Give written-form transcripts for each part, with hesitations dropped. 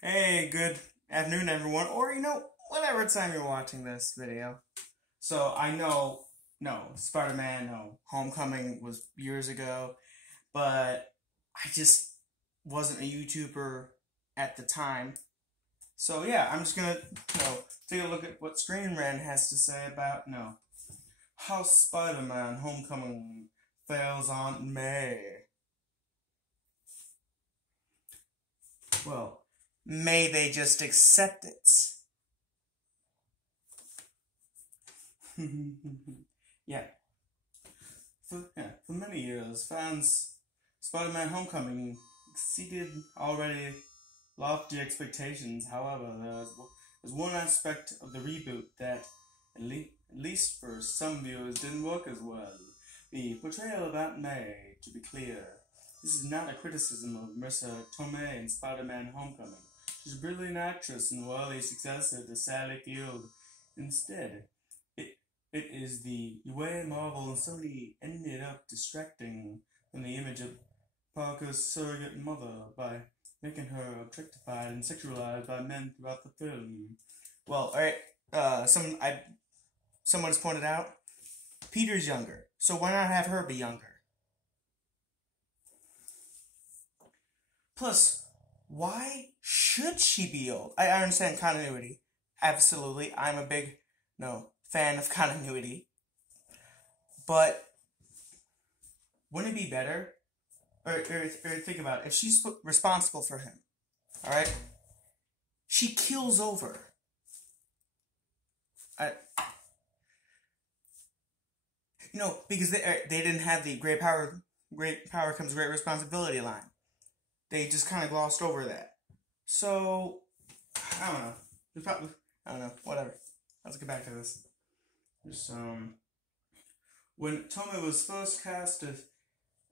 Hey, good afternoon, everyone, or whatever time you're watching this video. So I know, no, Spider-Man, no, Homecoming was years ago, but I just wasn't a YouTuber at the time. So yeah, I'm just gonna, take a look at what Screen Rant has to say about, how Spider-Man Homecoming fails Aunt May. Well, may they just accept it? yeah. For many years, fans Spider-Man Homecoming exceeded already lofty expectations. However, there was one aspect of the reboot that, at least for some viewers, didn't work as well. The portrayal of Aunt May, to be clear. This is not a criticism of Marissa Tomei in Spider-Man Homecoming. She's a brilliant actress and worthy successor to Sally Field. Instead, it is the way Marvel and Sony ended up distracting from the image of Parker's surrogate mother by making her objectified and sexualized by men throughout the film. Well, alright, someone's pointed out, Peter's younger, so why not have her be younger? Plus, why should she be old? I understand continuity. Absolutely, I'm a big, fan of continuity. But wouldn't it be better? Or think about it. If she's responsible for him, alright? She kills over. Because they didn't have the great power comes great responsibility line. They just kind of glossed over that. So, I don't know. Whatever. Let's get back to this. When Tomei was first cast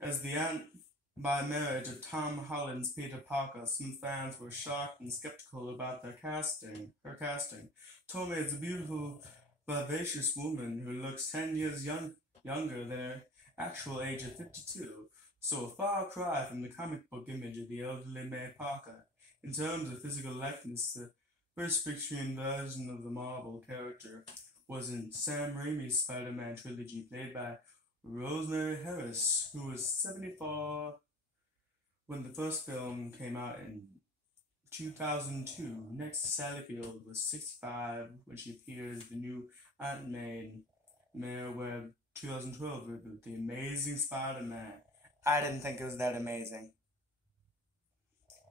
as the aunt by marriage of Tom Holland's Peter Parker, some fans were shocked and skeptical about her casting. Tomei is a beautiful, vivacious woman who looks 10 years younger than her actual age of 52. So a far cry from the comic book image of the elderly May Parker. In terms of physical likeness, the first picturing version of the Marvel character was in Sam Raimi's Spider-Man trilogy, played by Rosemary Harris, who was 74 when the first film came out in 2002. Next, Sally Field was 65 when she appeared as the new Aunt May in Mayor Webb 2012 reboot, The Amazing Spider-Man. I didn't think it was that amazing.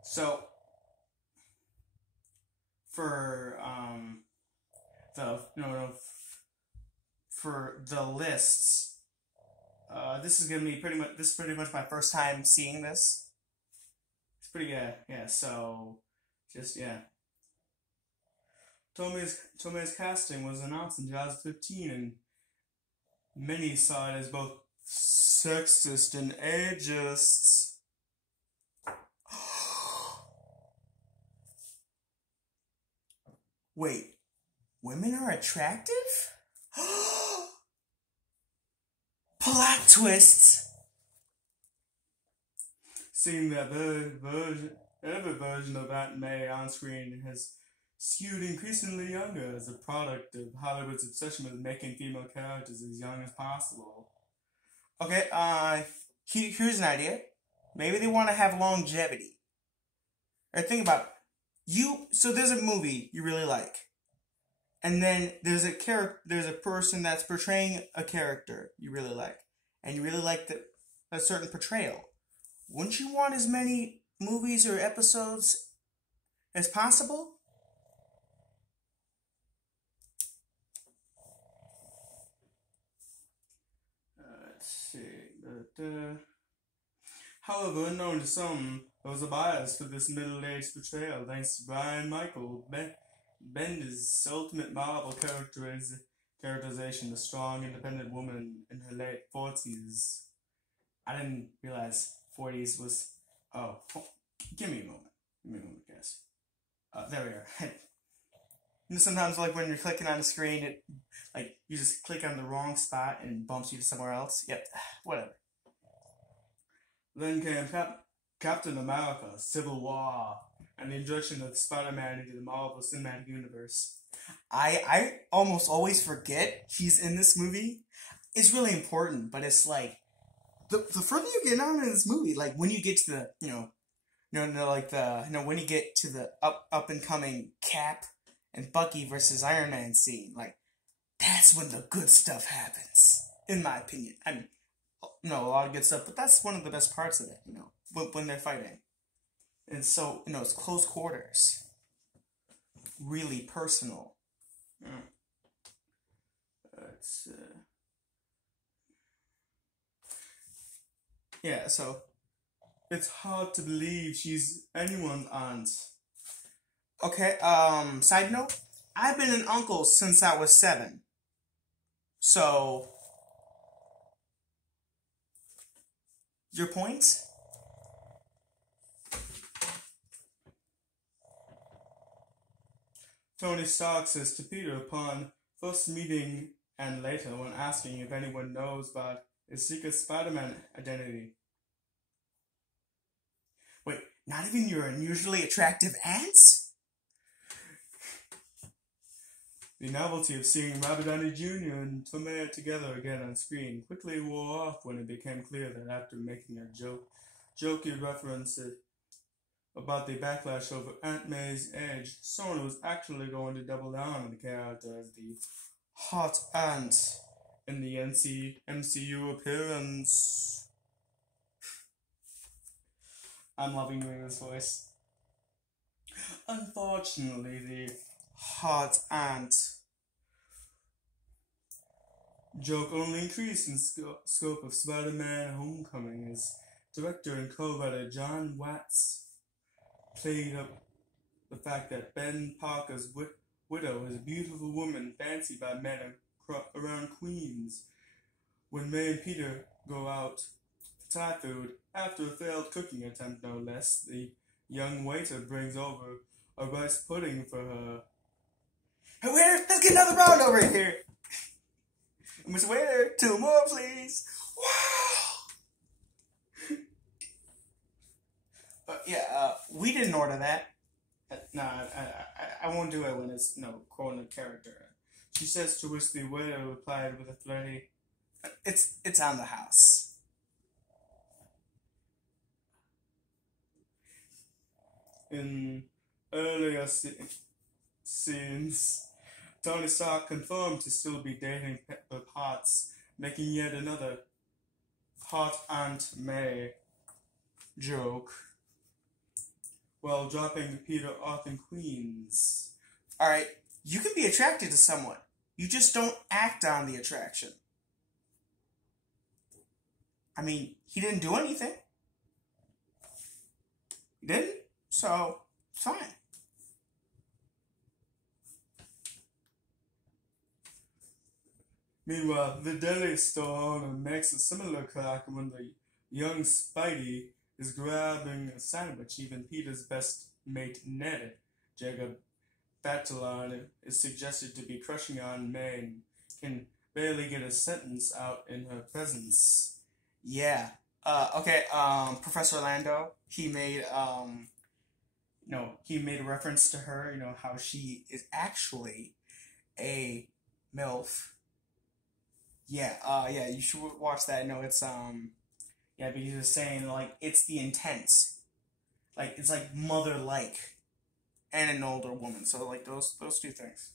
So, for the lists, this is pretty much my first time seeing this. It's pretty good, yeah. So, Tomei's casting was announced in 2015, and many saw it as both sexist and ageist. Wait, women are attractive? Plot twists! Seeing that every version of Aunt May on screen has skewed increasingly younger as a product of Hollywood's obsession with making female characters as young as possible. Okay, here's an idea. Maybe they want to have longevity. Or think about it. So there's a movie you really like. And then there's a person that's portraying a character you really like. And you really like a certain portrayal. Wouldn't you want as many movies or episodes as possible? Let's see. However, unknown to some, there was a bias for this middle-aged portrayal thanks to Brian Michael Bendis' ultimate Marvel characterization, a strong, independent woman in her late 40s. I didn't realize 40s was... Oh, give me a moment, guys. There we are. Sometimes, when you're clicking on a screen, you just click on the wrong spot and it bumps you to somewhere else. Yep, whatever. Then came Captain America, Civil War. and the introduction of Spider-Man into the Marvel Cinematic Universe. I almost always forget he's in this movie. It's really important, but it's like the further you get on in this movie, like when you get to the when you get to the up and coming Cap and Bucky versus Iron Man scene, like that's when the good stuff happens, in my opinion. I mean, a lot of good stuff, but that's one of the best parts of it, when they're fighting. And so, it's close quarters. Really personal. Yeah, so it's hard to believe she's anyone's aunt. Okay, side note, I've been an uncle since I was 7. So, your points? Tony Stark says to Peter upon first meeting and later when asking if anyone knows about his secret Spider-Man identity. Wait, not even your unusually attractive aunts? The novelty of seeing Robert Downey Jr. and Tomei together again on screen quickly wore off when it became clear that after making a jokey reference about the backlash over Aunt May's age, Sony was actually going to double down on the character as the hot aunt in the MCU appearance. I'm loving doing this voice. Unfortunately, the hot aunt joke only increased in scope of Spider-Man Homecoming as director and co-writer John Watts played up the fact that Ben Parker's widow is a beautiful woman fancied by men around Queens. When May and Peter go out for Thai food, after a failed cooking attempt no less, the young waiter brings over a rice pudding for her. Hey waiter, let's get another round over here. Mr. Waiter, 2 more please. Wow. We didn't order that. No, I won't do it when it's quoting a character. She says, to which the waiter replied with a flirty, It's on the house. In earlier scenes, Tony Stark confirmed to still be dating Pepper Potts, making yet another hot Aunt May joke while dropping Peter off in Queens. Alright, you can be attracted to someone. You just don't act on the attraction. I mean, he didn't do anything. He didn't, so fine. Meanwhile, the deli store owner makes a similar crack when the young Spidey is grabbing a sandwich. Even Peter's best mate Ned, Jacob Batalon, is suggested to be crushing on May and can barely get a sentence out in her presence. Yeah. Professor Lando, he made a reference to her, how she is actually a MILF. Yeah, you should watch that. No, it's, because he was saying, it's the intent. It's, mother-like. And an older woman. So, those 2 things.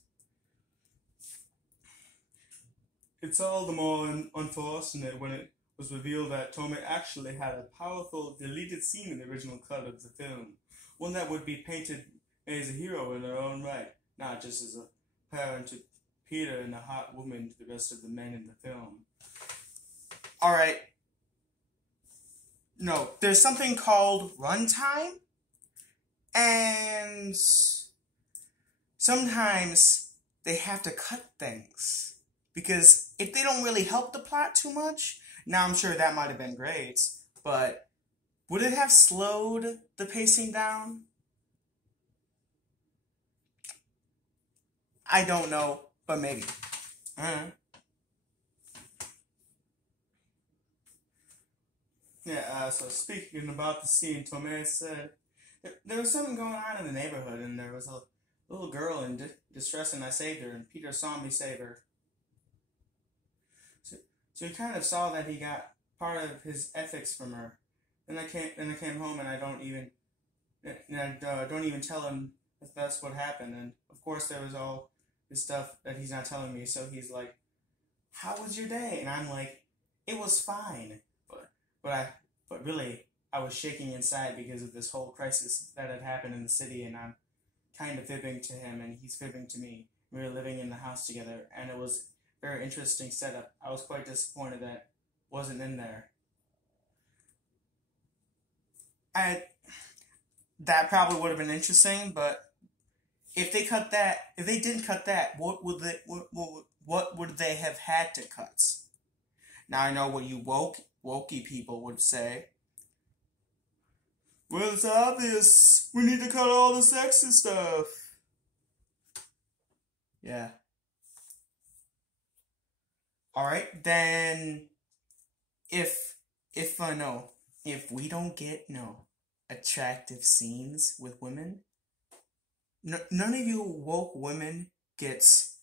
It's all the more unfortunate when it was revealed that Tomei actually had a powerful deleted scene in the original cut of the film. One that would be painted as a hero in her own right, not just as a parent to Peter and a hot woman to the rest of the men in the film. Alright. No, there's something called runtime, and sometimes they have to cut things. Because if they don't really help the plot too much, now I'm sure that might have been great, but would it have slowed the pacing down? I don't know, but maybe. So speaking about the scene, Tomei said, there was something going on in the neighborhood, and there was a little girl in distress, and I saved her, and Peter saw me save her. So he kind of saw that he got part of his ethics from her. And I came home, and I don't even tell him that that's what happened. And of course, there was all this stuff that he's not telling me. So he's like, "How was your day?" And I'm like, "It was fine." But really, I was shaking inside because of this whole crisis that had happened in the city, and I'm kind of fibbing to him, and he's fibbing to me. We were living in the house together, and it was a very interesting setup. I was quite disappointed that it wasn't in there. That probably would have been interesting, but if they didn't cut that, what would they have had to cut? Now I know what you wokey people would say. Well, it's obvious. We need to cut all the sexy stuff. Yeah. Alright, then if we don't get attractive scenes with women, none of you woke women gets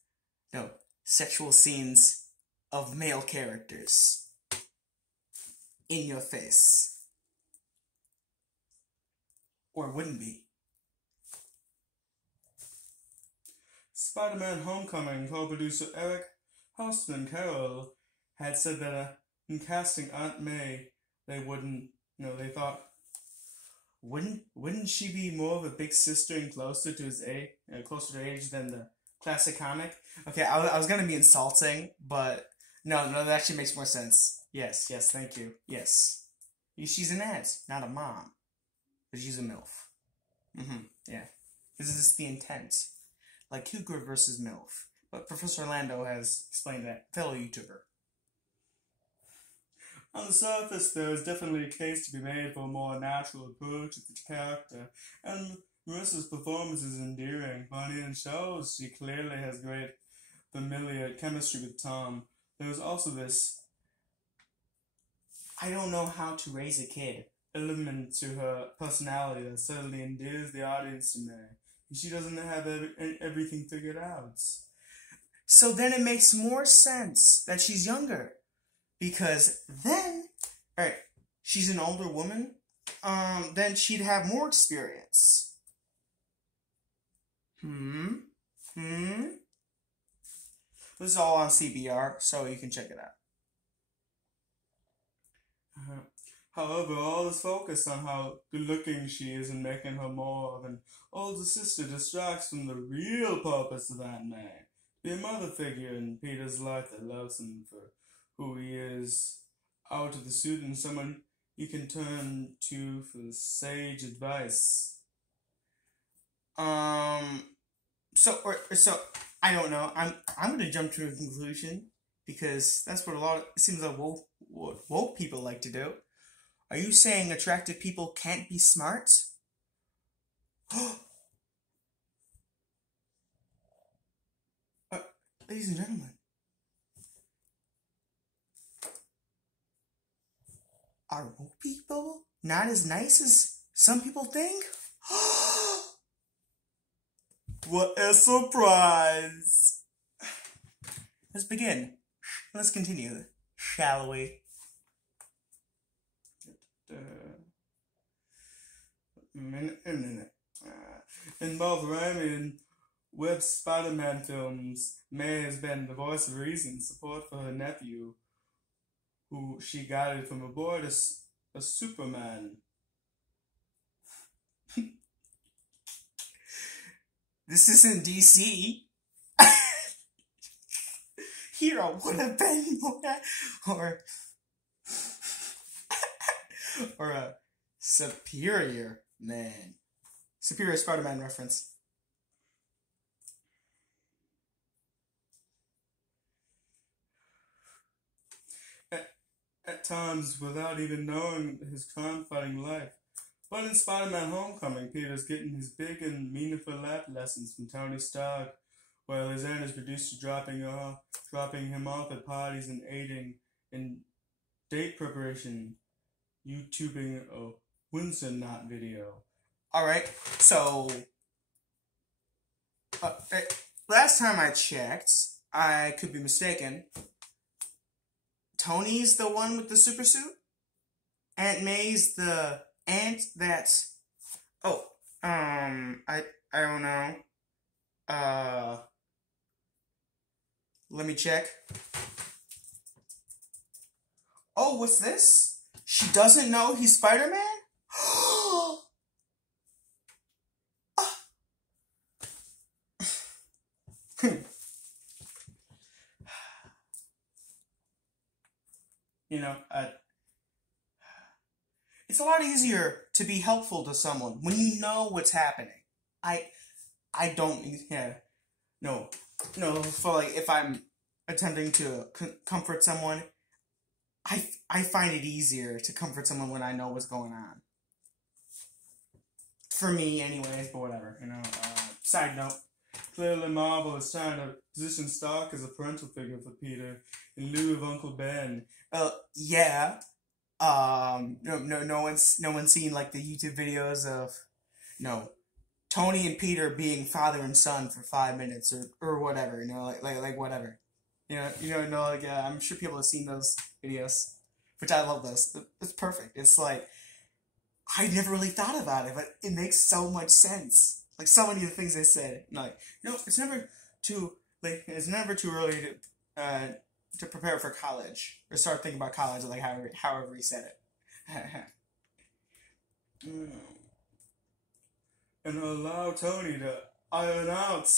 sexual scenes of male characters in your face. Or wouldn't be. Spider-Man Homecoming co-producer Eric Hausman Carroll had said that in casting Aunt May, they thought, wouldn't she be more of a big sister and closer to closer to age than the classic comic? Okay, I was gonna be insulting, but no, that actually makes more sense. Yes, thank you. Yes. She's an aunt, not a mom. But she's a MILF. Yeah. This is the intent. Like Cougar versus MILF. But Professor Orlando has explained that. Fellow YouTuber. On the surface, there is definitely a case to be made for a more natural approach to the character, and Marissa's performance is endearing, funny, and shows she clearly has great familiar chemistry with Tom. There was also this "I don't know how to raise a kid" element to her personality that certainly endears the audience to May. She doesn't have everything figured out. So then it makes more sense that she's younger. Because then, alright, she's an older woman, then she'd have more experience. This is all on SBR, so you can check it out. However, all this focus on how good-looking she is and making her more of an older sister distracts from the real purpose of Aunt May. Be a mother figure in Peter's life that loves him for who he is, out of the suit, and someone you can turn to for sage advice. So I don't know. I'm gonna jump to a conclusion because that's what it seems like woke people like to do. Are you saying attractive people can't be smart? Ladies and gentlemen, are woke people not as nice as some people think? What a surprise! Let's begin. Let's continue, shall we? In both Raimi and Webb's Spider-Man films, May has been the voice of reason, support for her nephew, who she guided from a boy to a Superman. This isn't DC. Hero would have been more, or a superior man. Superior Spider-Man reference. At times, without even knowing his crime-fighting life. But in Spider-Man Homecoming, Peter's getting his big and meaningful life lessons from Tony Stark, while his aunt is reduced to dropping him off at parties and aiding in date preparation, YouTubing a Winston Knot video. Alright, so last time I checked, I could be mistaken. Tony's the one with the super suit? Aunt May's the aunt that's... Oh, I don't know. Let me check. Oh, what's this? She doesn't know he's Spider-Man? You know, it's a lot easier to be helpful to someone when you know what's happening. I don't, yeah, no, for like, if I'm attempting to comfort someone, I find it easier to comfort someone when I know what's going on. For me, anyways, but whatever, you know. Side note. Clearly, Marvel is trying to position Stark as a parental figure for Peter in lieu of Uncle Ben. Yeah. No one's seen like the YouTube videos of Tony and Peter being father and son for 5 minutes or whatever. You know, like whatever. I'm sure people have seen those videos, which I love those. It's perfect. It's like, I never really thought about it, but it makes so much sense. Like, so many of the things they said. Like, it's never too early to prepare for college or start thinking about college, like however he said it. And allow Tony to iron out.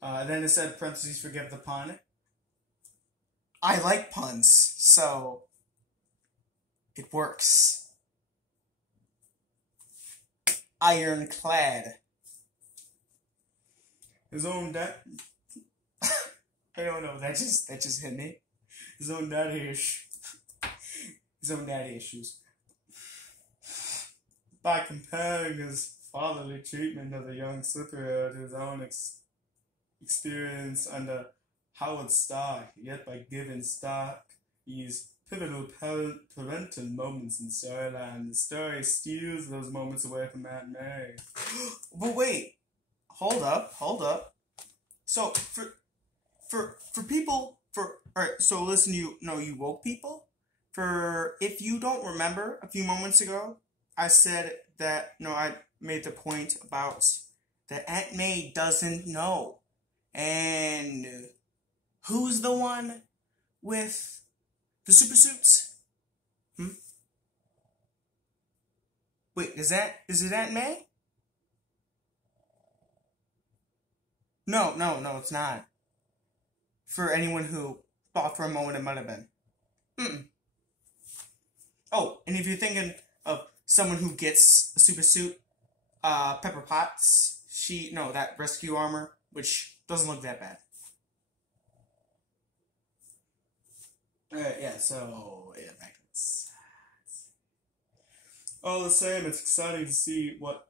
Then it said, parentheses, forget the pun. I like puns, so it works. Ironclad. His own dad. I don't know. That just hit me. His own daddy issues. His own daddy issues. By comparing his fatherly treatment of the young superhero to his own experience under Howard Stark, yet by giving Stark these pivotal parental moments in storyline, the story steals those moments away from Aunt May. But wait, hold up. So for people, alright, so listen, you woke people. If you don't remember, a few moments ago, I said that I made the point about that Aunt May doesn't know, and who's the one with the super suits? Wait, is it Aunt May? No, it's not. For anyone who thought for a moment it might have been. Oh, and if you're thinking of someone who gets a super suit, Pepper Potts, that rescue armor, which doesn't look that bad. Alright, back to this. All the same, it's exciting to see what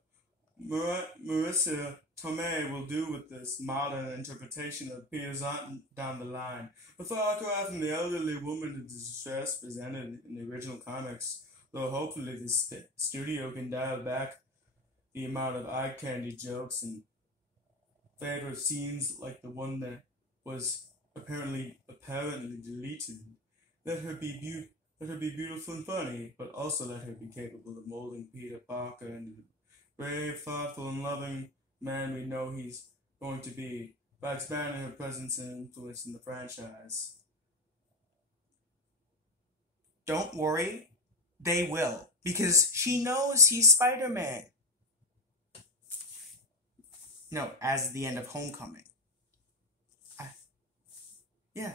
Marissa Tomei will do with this modern interpretation of Peter's aunt down the line. A far cry from the elderly woman in distress presented in the original comics, though hopefully this studio can dial back the amount of eye candy jokes and favorite scenes like the one that was apparently deleted. Let her be beautiful and funny, but also let her be capable of molding Peter Parker into the brave, thoughtful, and loving man we know he's going to be by expanding her presence and influence in the franchise. Don't worry, they will, because she knows he's Spider-Man. No, as the end of Homecoming. Yeah.